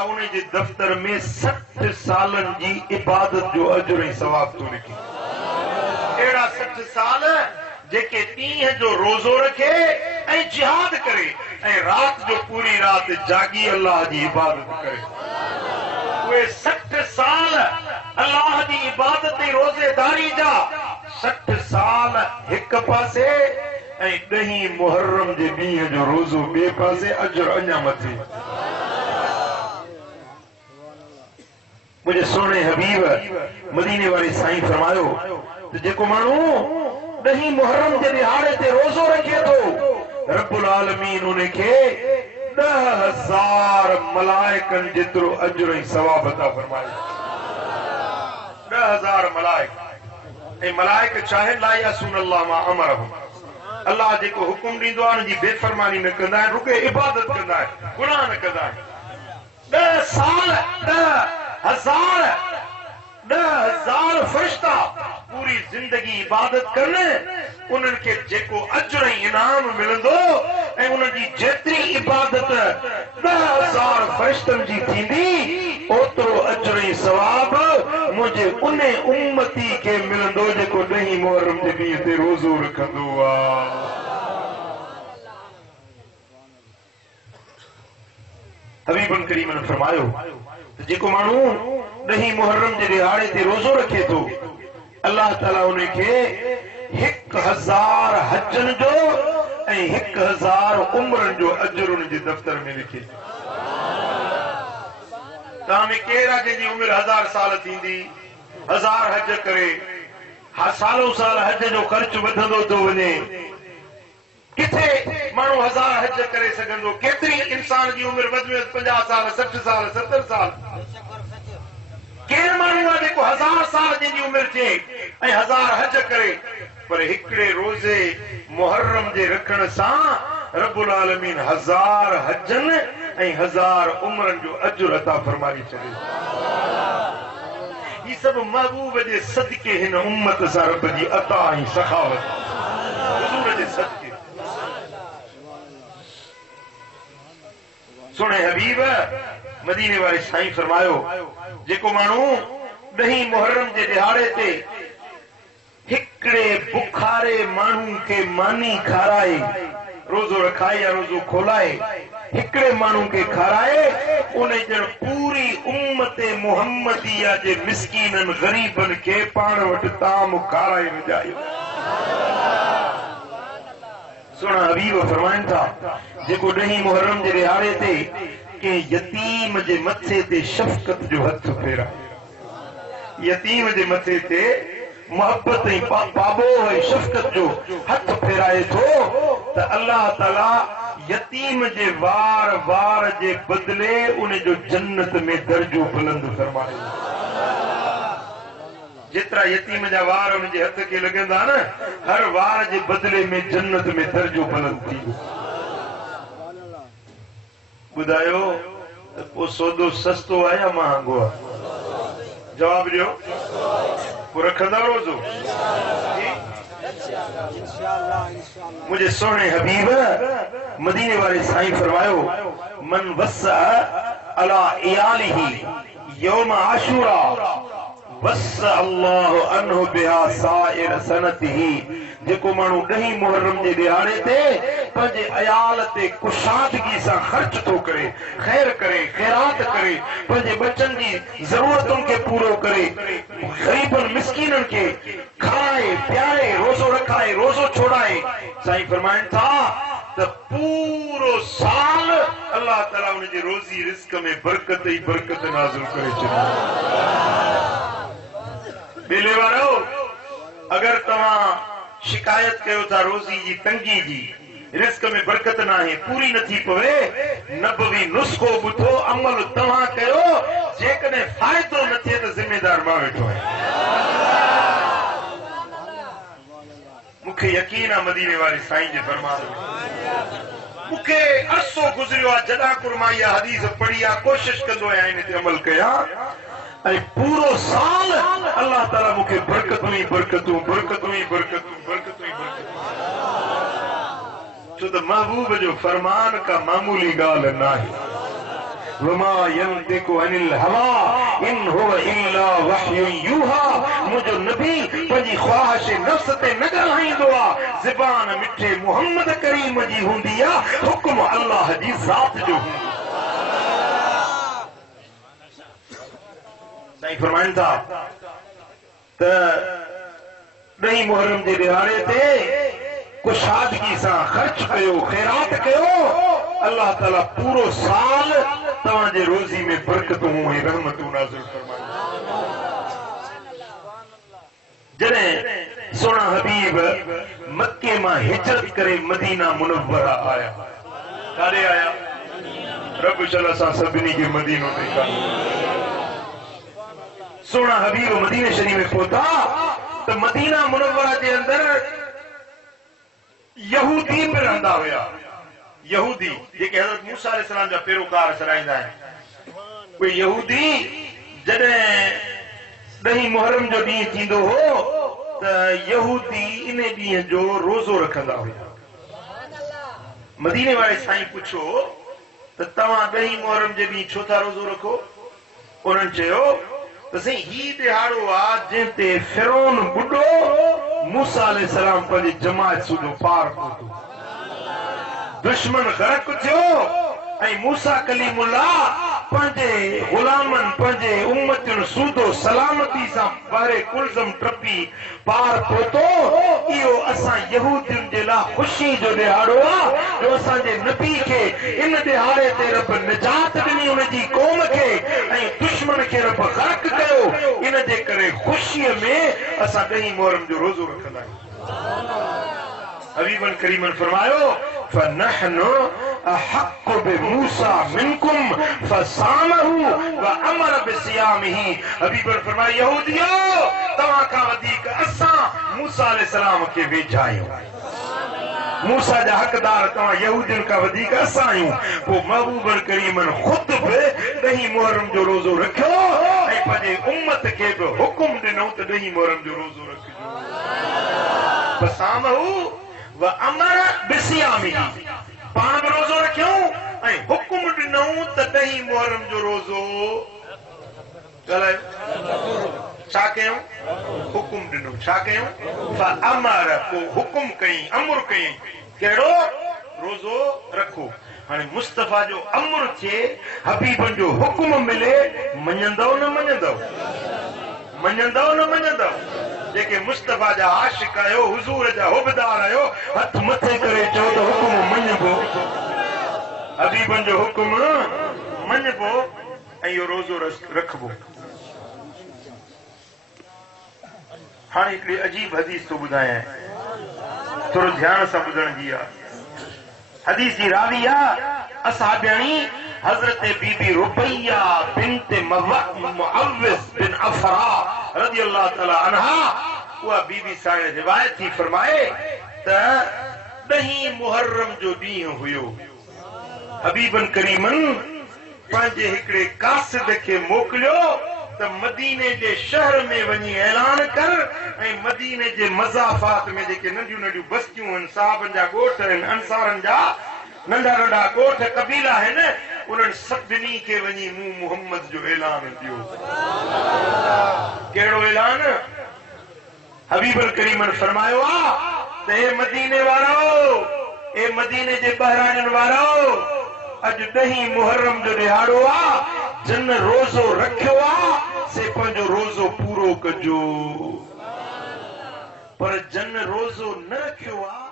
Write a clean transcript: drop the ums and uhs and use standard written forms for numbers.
ताला उन जे दफ्तर में 60 सालन जी इबादत जो अजर ऐं सवाब तो लिखी। अहिड़ा 60 साल जेके ॾींहं जो रोज़ो रखे ऐं जिहाद करे ऐं रात जो पूरी रात जागी अल्लाह जी इबादत करे। उहे 60 साल अल्लाह जी इबादत ऐं रोज़ेदारी जा 60 साल हिक पासे ऐं 10 मुहर्रम जे ॾींहं जो रोज़ो ॿिए पासे अजर अञा मथे। मुझे सोने हबीब मदीने वाले साईं फरमायो त जेको माण्हू 10 मुहर्रम जे दिहाड़े ते रोज़ो रखे थो रब्बुल आलमीन उनखे 10,000 मलाइकन जेतिरो अजर ऐं सवाब अता फरमाए। 10,000 मलाइक ऐं मलाइक चाहे ला यासून अल्लाह मा अमरहुम। अल्लाह जेको हुकुम ॾींदो आहे उनजी बेफरमानी न कंदा आहिनि, रुके इबादत कंदा आहिनि, गुनाह न कंदा आहिनि। 10 साल 10,000 फरिश्ता पूरी जिंदगी इबादत करने उन्हनि खे जेको अजर ऐं इनाम मिलंदो ऐं उनजी जेतिरी इबादत 10,000 फरिश्तनि जी थींदी ओतिरो अजर ऐं सवाब मुंहिंजे उन उम्मती खे मिलंदो जेको 10 मुहर्रम जे ॾींहं ते रोज़ो रखंदो आहे। हबीबन करीम ने फरमायो त जेको माण्हू 10 मुहर्रम जे दिहाड़े ते रोज़ो रखे थो अल्लाह ताला उनखे 1,000 हजन जो ऐं 1,000 उम्रन जो अजर उन जे दफ्तर में लिखे। तव्हां में केरु आहे जंहिंजी उमिरि 1000 साल थींदी 1000 हज करे सालो साल हज जो ख़र्च वधंदो थो वञे। किथे माण्हू 1000 हज करे सघंदो? केतिरी इंसान जी उमिरि वधि में 50 साल 60 साल 70 साल? केरु माण्हू आहे जेको 1000 साल जंहिंजी उमिरि थिए ऐं 1000 हज करे? पर हिकिड़े रोज़े मुहर्रम जे रखण सां रब्बुल आलमीन 1000 हजन ऐं 1000 उम्रन जो अजर अता फरमाई छॾे। ही सभु महबूब जे सदके हिन उम्मत सां रब जी अता ऐं सखावत हुजूर जे सदके। सुने हबीब मदीने वाले साईं फरमायो जेको माण्हू 10 मुहर्रम जे दिहाड़े ते हिकिड़े बुखारे माण्हू खे मानी खाराए रोज़ो रखाए या रोज़ो खोलाए हिकिड़े माण्हू खे खाराए उन ॼण पूरी उम्मत मुहम्मदिया जे मिस्कीननि ग़रीबनि खे पाण वटि ताम खाराए विझायो। सुना हबीब फरमाइनि था जेको 10 मुहर्रम जे दिहाड़े ते के यतीम जे मथे ते शफ़क़त जो हथ फेराए, यतीम जे मथे ते मोहब्बत ऐं पाबो ऐं शफ़क़त जो हथ फेराए थो त अल्लाह ताला यतीम जे वार वार जे बदले उन जो जन्नत में दर्जो बुलंद फरमाए। जेतिरा यतीम जा वार उन जे हथ खे लॻंदा न हर वार जे बदले में जन्नत में दर्जो बुलंद थींदो। ॿुधायो त पोइ सौदो सस्तो आहे या महांगो आहे? जवाब ॾियो। पोइ रखंदा रोज़ो? मुझे सोने हबीब मदीने वाले साईं फरमायो मन वस्सा अला इयालिही यौम आशूरा वस्सा अल्लाहु अन्हु बिहा साइर सनतिही। जेको माण्हू 10 मुहर्रम जे दिहाड़े ते पंहिंजे अयाल ते कुशादगी सां ख़र्च थो करे, ख़ैर करे, ख़ैरात करे, पंहिंजे बच्चनि जी ज़रूरतुनि खे पूरो करे, ग़रीबनि मिस्कीननि खे खाराए प्यारे रोज़ो रखाए रोज़ो छोड़ाए, साईं फरमाइनि था त पूरो साल अल्लाह ताला उन जे रोज़ी रिस्क में बरकत ई बरकत नाज़िल करे छॾे। बेले वारो अगर तव्हां शिकायत कयो था रोज़ी जी तंगी जी रिस्क में बरकत ना है पूरी नथी पवे नबवी नुस्खो ॿुधो अमल तव्हां कयो जेकॾहिं फ़ाइदो न थिए त ज़िम्मेदार मां वेठो आहियां। मूंखे यकीन आहे मदीने वारे साईं जे फरमान में मूंखे अरसो गुज़रियो आहे जॾहिं कुर मां इहा हदीस पढ़ी आहे कोशिशि कंदो आहियां इन ते अमल कयां ऐं पूरो साल अल्लाह ताला मूंखे बरकतूं ई बरकतूं बरकतूं ई बरकतूं बरकतूं ई बरकतूं। छो त महबूब जो फरमान का मामूली ॻाल्हि न आहे। वमा यंतिकु अनिल हवा इन हुवा इल्ला वह्यु यूहा। मुझो नबी पंजी ख्वाहिश नफ्स ते न ॻाल्हाईंदो आ, ज़बान मिठे मोहम्मद करीम जी हूंदी आ, हुक्म अल्लाह जी ज़ात जो। साईं फरमाइनि था त 10 मुहर्रम जे दिहाड़े ते कुशादगी सां ख़र्च कयो, ख़ैरात कयो, अल्लाह ताला पूरो साल तव्हांजे रोज़ी में बरकतूं ऐं रहमतूं नाज़िल फरमाए। जॾहिं सोना हबीब मक्के मां हिजरत करे मदीना मुनव्वरा आया, काॾे आया? रब चल असां सभिनी खे मदीनो ॾेखारे। सोना हबीब मदीने शरीफ में पहुता तो मदीना मुनव्वरा के अंदर यहूदी पे रहंदा हुया। यहूदी जेके हज़रत मूसा अलैहिस्सलाम जा पैरोकार सराईंदा आहिनि, कोई यहूदी जॾहिं 10 मुहर्रम जो ॾींहुं थींदो हो त यहूदी इन ॾींहं जो रोज़ो रखंदा हुया। मदीने वारे साईं पुछो त तव्हां 10 मुहर्रम जे ॾींहुं छो था रोज़ो रखो? उन्हनि चयो त साईं ही दिहाड़ो आहे जंहिं ते फिरौन बुॾो मूसा अलैहिस्सलाम पंहिंजी जमात सूधो पार पहुतो, दुश्मन ग़रक़ थियो ऐं मूसा कलीमुल्लाह पंहिंजे गुलामनि पंहिंजे उम्मतुनि सूधो सलामती सां बहरे कुलज़म टपी पार पहुतो। इहो असां यहूदियुनि जे लाइ ख़ुशी जो दिहाड़ो आहे जो असांजे नबी खे इन दिहाड़े ते रब निजात ॾिनी उनजी क़ौम खे ऐं दुश्मन खे रब ग़रक़ कयो। इन जे करे ख़ुशीअ में असां 10 मुहर्रम जो रोज़ो रखंदा आहियूं। हबीबन करीमन फरमायो फनहनु अहक्कु बिमूसा मिनकुम फसामहु व अमर बिसियामिही। हबीबन फरमायो यहूदियो तव्हां खां वधीक असां मूसा अलैहिस्सलाम खे वेझायूं। मूसा जा हक़दार तव्हां यहूदियुनि खां वधीक असां आहियूं। पोइ महबूबन करीमन ख़ुदि बि 10 मुहर्रम जो रोज़ो रखियो ऐं पंहिंजे उम्मत खे बि हुकुम ॾिनो त 10 मुहर्रम जो रोज़ो रखिजो। फसामहु व अमर बिसियामिही, पाण बि रोज़ो रखियूं ऐं हुकुम ॾिनऊं त 10 मुहर्रम जो रोज़ो ॻाल्हायो छा कयूं? हुकुम ॾिनो। छा कयूं? अमर, पोइ हुकुम कई, अमर कई, कहिड़ो? रोज़ो रखो। हाणे मुस्तफ़ा जो अमर थिए, हबीबन जो हुकुम मिले, मञंदव न मञंदव? मञंदव न मञंदव? जेके मुस्तफ़ा जा आशिक आहियो, हुज़ूर जा हुबदार आहियो, हथ मथे करे चओ त हुकुम मञबो, हबीबन जो हुकुम मञबो ऐं इहो रोज़ो रखबो। हाणे हिकिड़ी अजीब हदीस तो ॿुधायां, थोरो ध्यान सां ॿुधण जी आहे। हदीस जी रावी आहे असहाबियाणी हज़रत बीबी रुबैया बिन्त मुअव्विज़ बिन अफ़रा रज़ियल्लाहु तआला अन्हा। उहा बीबी सां रिवायत थी फरमाए त 10 मुहर्रम जो ॾींहुं हुयो। हबीबन करीमन पंहिंजे हिकिड़े कासिद खे मोकिलियो त मदीने जे शहर में वञी ऐलान कर ऐं मदीने जे मज़ाफ़ात में जेके नंढियूं नंढियूं बस्तियूं आहिनि, साहबनि जा ॻोठ आहिनि, अंसारनि जा नंढा नंढा ॻोठ कबीला आहिनि, उन्हनि सभिनी खे वञी मूं मुहम्मद जो ऐलान ॾियो। कहिड़ो ऐलान? हबीबन करीमन फरमायो आहे त हे मदीने वारो, हे मदीने जे बहिराणियुनि वारो, अॼु 10 मुहर्रम जो दिहाड़ो आहे, जिन रोज़ो रखियो आहे से पंहिंजो रोज़ो पूरो कजो, पर जिन रोज़ो न रखियो आहे